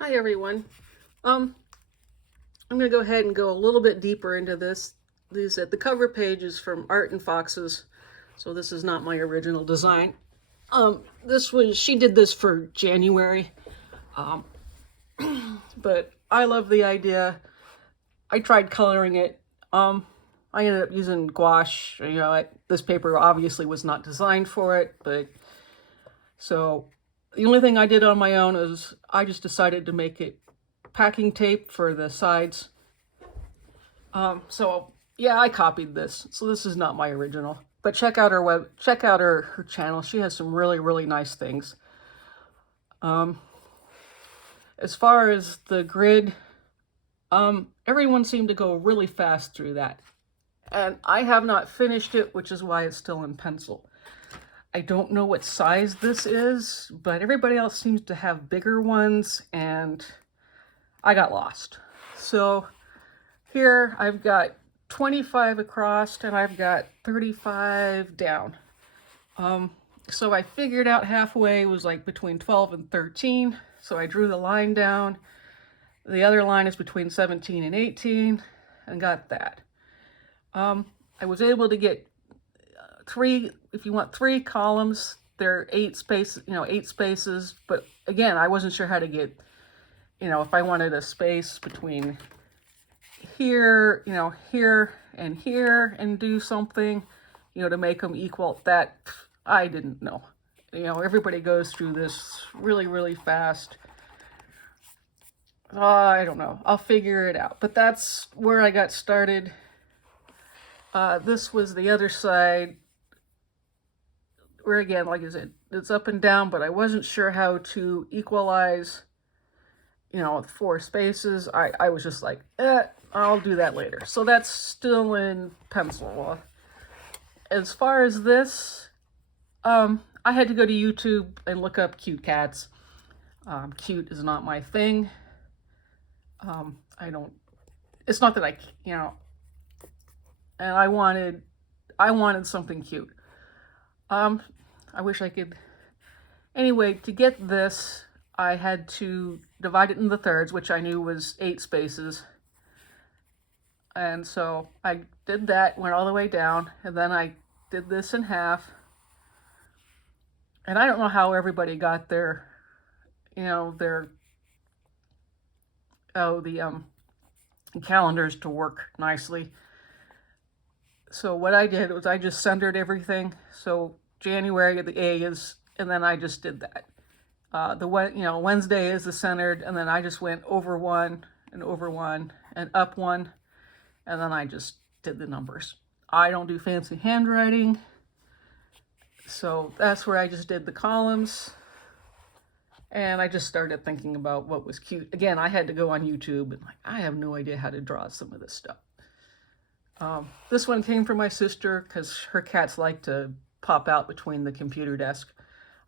Hi everyone. I'm going to go ahead and go a little bit deeper into this. The cover page is from Art and Foxes, so this is not my original design. She did this for January, but I love the idea. I tried coloring it. I ended up using gouache. This paper obviously was not designed for it, but so the only thing I did on my own is I just decided to make it packing tape for the sides. So yeah, I copied this. So this is not my original. But check out her channel. She has some really nice things. As far as the grid, everyone seemed to go really fast through that. And I have not finished it, which is why it's still in pencil. I don't know what size this is, but everybody else seems to have bigger ones, and I got lost. So here I've got 25 across and I've got 35 down. So I figured out halfway was like between 12 and 13. So I drew the line down. The other line is between 17 and 18 and got that. I was able to get three, if you want three columns, they're eight spaces. But again, I wasn't sure how to get, if I wanted a space between here, here and do something, to make them equal. That I didn't know. Everybody goes through this really fast. I don't know. I'll figure it out. But that's where I got started. This was the other side where, again, like I said, it's up and down, but I wasn't sure how to equalize, four spaces. I was just like, I'll do that later. So that's still in pencil. As far as this, I had to go to YouTube and look up cute cats. Cute is not my thing. It's not that and I wanted something cute. I wish I could. Anyway, to get this, I had to divide it into thirds, which I knew was 8 spaces. And so I did that, went all the way down, and then I did this in half. And I don't know how everybody got their calendars to work nicely. So what I did was I just centered everything. So January, the A is, and then I just did that. Wednesday is the centered, and then I just went over one and up one, and then I just did the numbers. I don't do fancy handwriting, so that's where I just did the columns. And I just started thinking about what was cute. Again, I had to go on YouTube, and I have no idea how to draw some of this stuff. This one came from my sister because her cats like to pop out between the computer desk.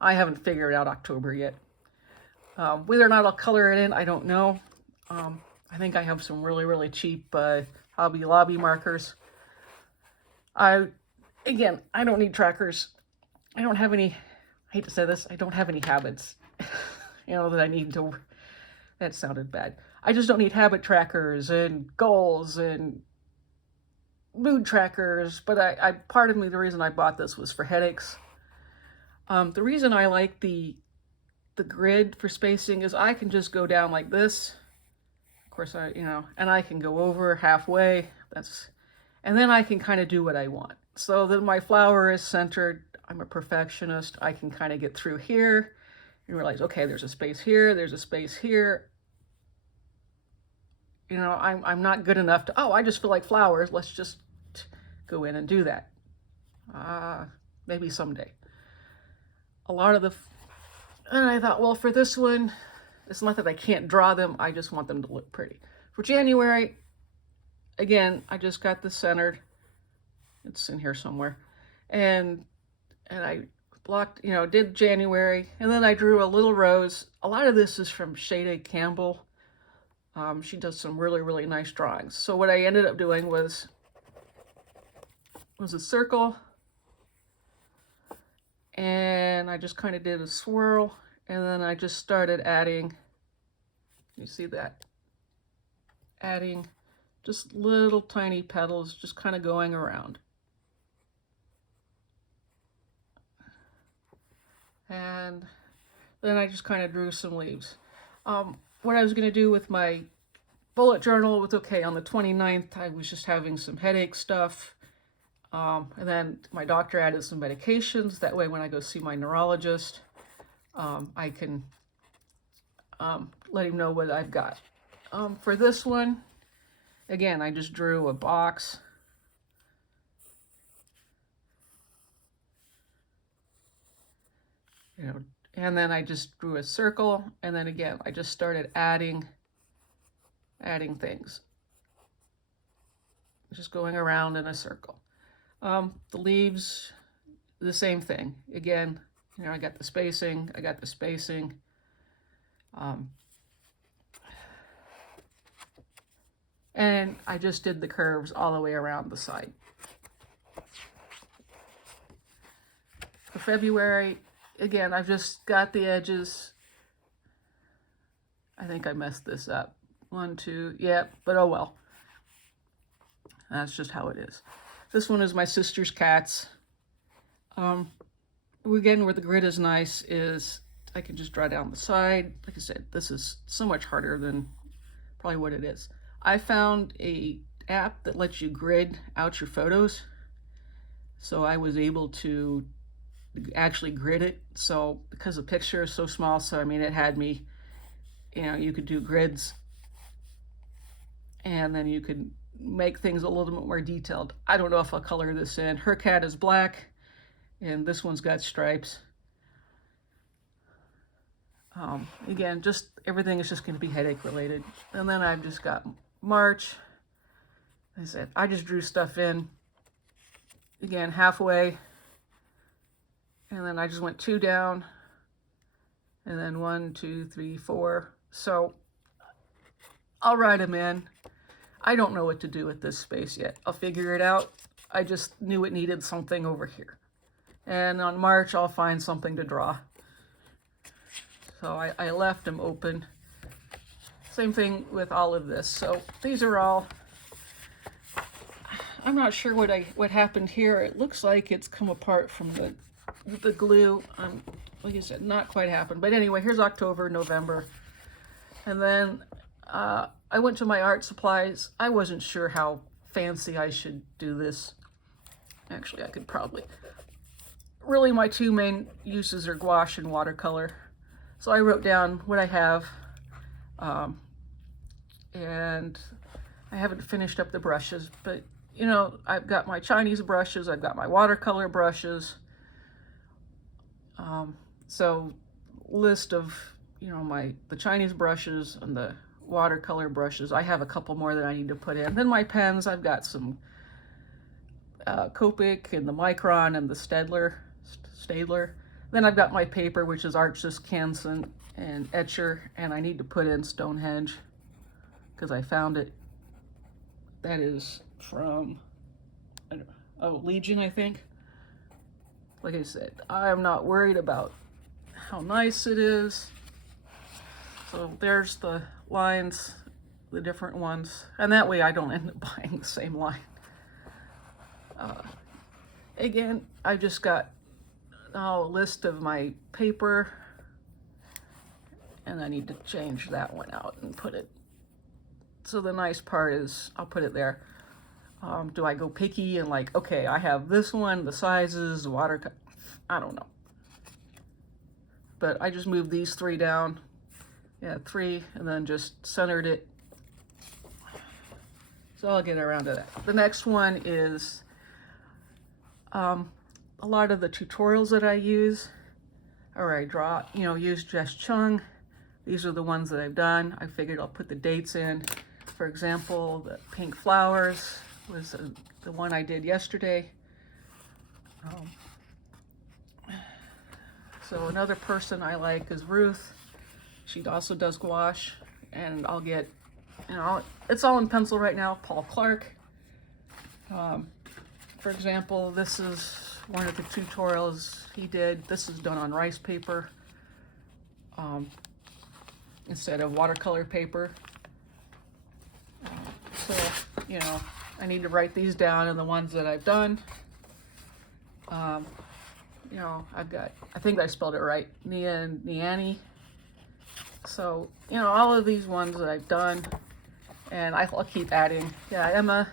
I haven't figured out October yet. Whether or not I'll color it in, I don't know. I think I have some really cheap Hobby Lobby markers. I don't need trackers. I don't have any, I hate to say this, I don't have any habits, that I need to, that sounded bad. I just don't need habit trackers and goals and mood trackers, but part of me, the reason I bought this was for headaches. The reason I like the grid for spacing is I can just go down like this. Of course, and I can go over halfway. And then I can kind of do what I want. So that my flower is centered. I'm a perfectionist. I can kind of get through here and realize, okay, there's a space here, there's a space here. I'm not good enough to, I just feel like flowers. Let's just go in and do that. Maybe someday. And I thought, well, for this one, it's not that I can't draw them. I just want them to look pretty. For January, again, I just got this centered. It's in here somewhere. And I blocked, did January. And then I drew a little rose. A lot of this is from Shada Campbell. She does some really nice drawings. So what I ended up doing was a circle. And I just kind of did a swirl. And then I just started adding You see that? Adding just little tiny petals, just kind of going around. And then I just kind of drew some leaves. What I was going to do with my bullet journal was, okay, on the 29th, I was just having some headache stuff. And then my doctor added some medications. That way, when I go see my neurologist, I can let him know what I've got. For this one, again, I just drew a box. You know, and then I just drew a circle, and then again, I just started adding things. Just going around in a circle. The leaves, the same thing. Again, you know, I got the spacing, and I just did the curves all the way around the side. For February, again, I've just got the edges. I think I messed this up. 1, 2, yeah, but oh well. That's just how it is. This one is my sister's cats. Again, where the grid is nice is I can just draw down the side. Like I said, this is so much harder than probably what it is. I found a app that lets you grid out your photos. So I was able to actually grid it. So because the picture is so small, so I mean, it had me, you know, you could do grids and then you could make things a little bit more detailed. I don't know if I'll color this in. Her cat is black and this one's got stripes. Again, just everything is just going to be headache related. And then I've just got March. Like I said, I just drew stuff in, again, halfway. And then I just went 2 down. And then 1, 2, 3, 4. So I'll write them in. I don't know what to do with this space yet. I'll figure it out. I just knew it needed something over here. And on March, I'll find something to draw. So I left them open. Same thing with all of this. So these are all, I'm not sure what happened here. It looks like it's come apart from the glue. Like I said, not quite happened. But anyway, here's October, November. And then I went to my art supplies. I wasn't sure how fancy I should do this. Actually, I could probably. Really, my 2 main uses are gouache and watercolor. So I wrote down what I have. And I haven't finished up the brushes, but you know, I've got my Chinese brushes, I've got my watercolor brushes. So list of, you know, the Chinese brushes and the watercolor brushes. I have a couple more that I need to put in. Then my pens, I've got some Copic and the Micron and the Staedtler. Then I've got my paper, which is Arches, Canson, and Etcher, and I need to put in Stonehenge because I found it. That is from, Legion, I think. Like I said, I'm not worried about how nice it is. So there's the lines, the different ones, and that way I don't end up buying the same line. Again, I just got a list of my paper, and I need to change that one out and put it. So the nice part is I'll put it there. Do I go picky and like, okay, I have this one, the sizes, the water, I don't know. But I just moved these 3 down. Yeah, 3, and then just centered it. So I'll get around to that. The next one is a lot of the tutorials that I use, or I draw, you know, use Jess Chung. These are the ones that I've done. I figured I'll put the dates in. For example, the pink flowers was the one I did yesterday. So another person I like is Ruth. She also does gouache, and I'll get, you know, it's all in pencil right now. Paul Clark. For example, this is one of the tutorials he did. This is done on rice paper. instead of watercolor paper. So, you know, I need to write these down and the ones that I've done. You know, I think I spelled it right, Niani. So, you know, all of these ones that I've done, and I'll keep adding, yeah, Emma,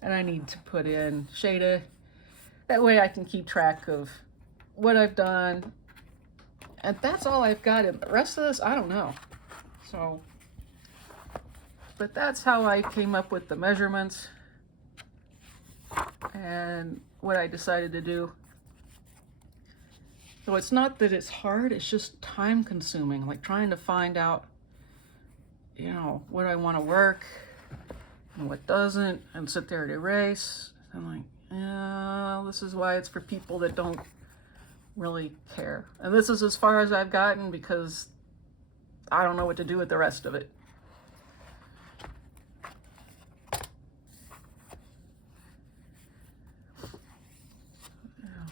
and I need to put in Shada. That way I can keep track of what I've done. And that's all I've got. And the rest of this, I don't know. So, but that's how I came up with the measurements and what I decided to do. So it's not that it's hard, it's just time consuming, like trying to find out, you know, what I want to work and what doesn't, and sit there and erase. I'm like, yeah, this is why it's for people that don't really care. And this is as far as I've gotten because I don't know what to do with the rest of it.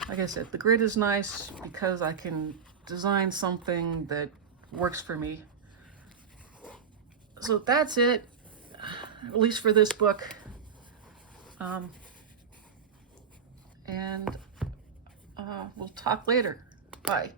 Like I said, the grid is nice because I can design something that works for me. So that's it, at least for this book. And we'll talk later. Bye.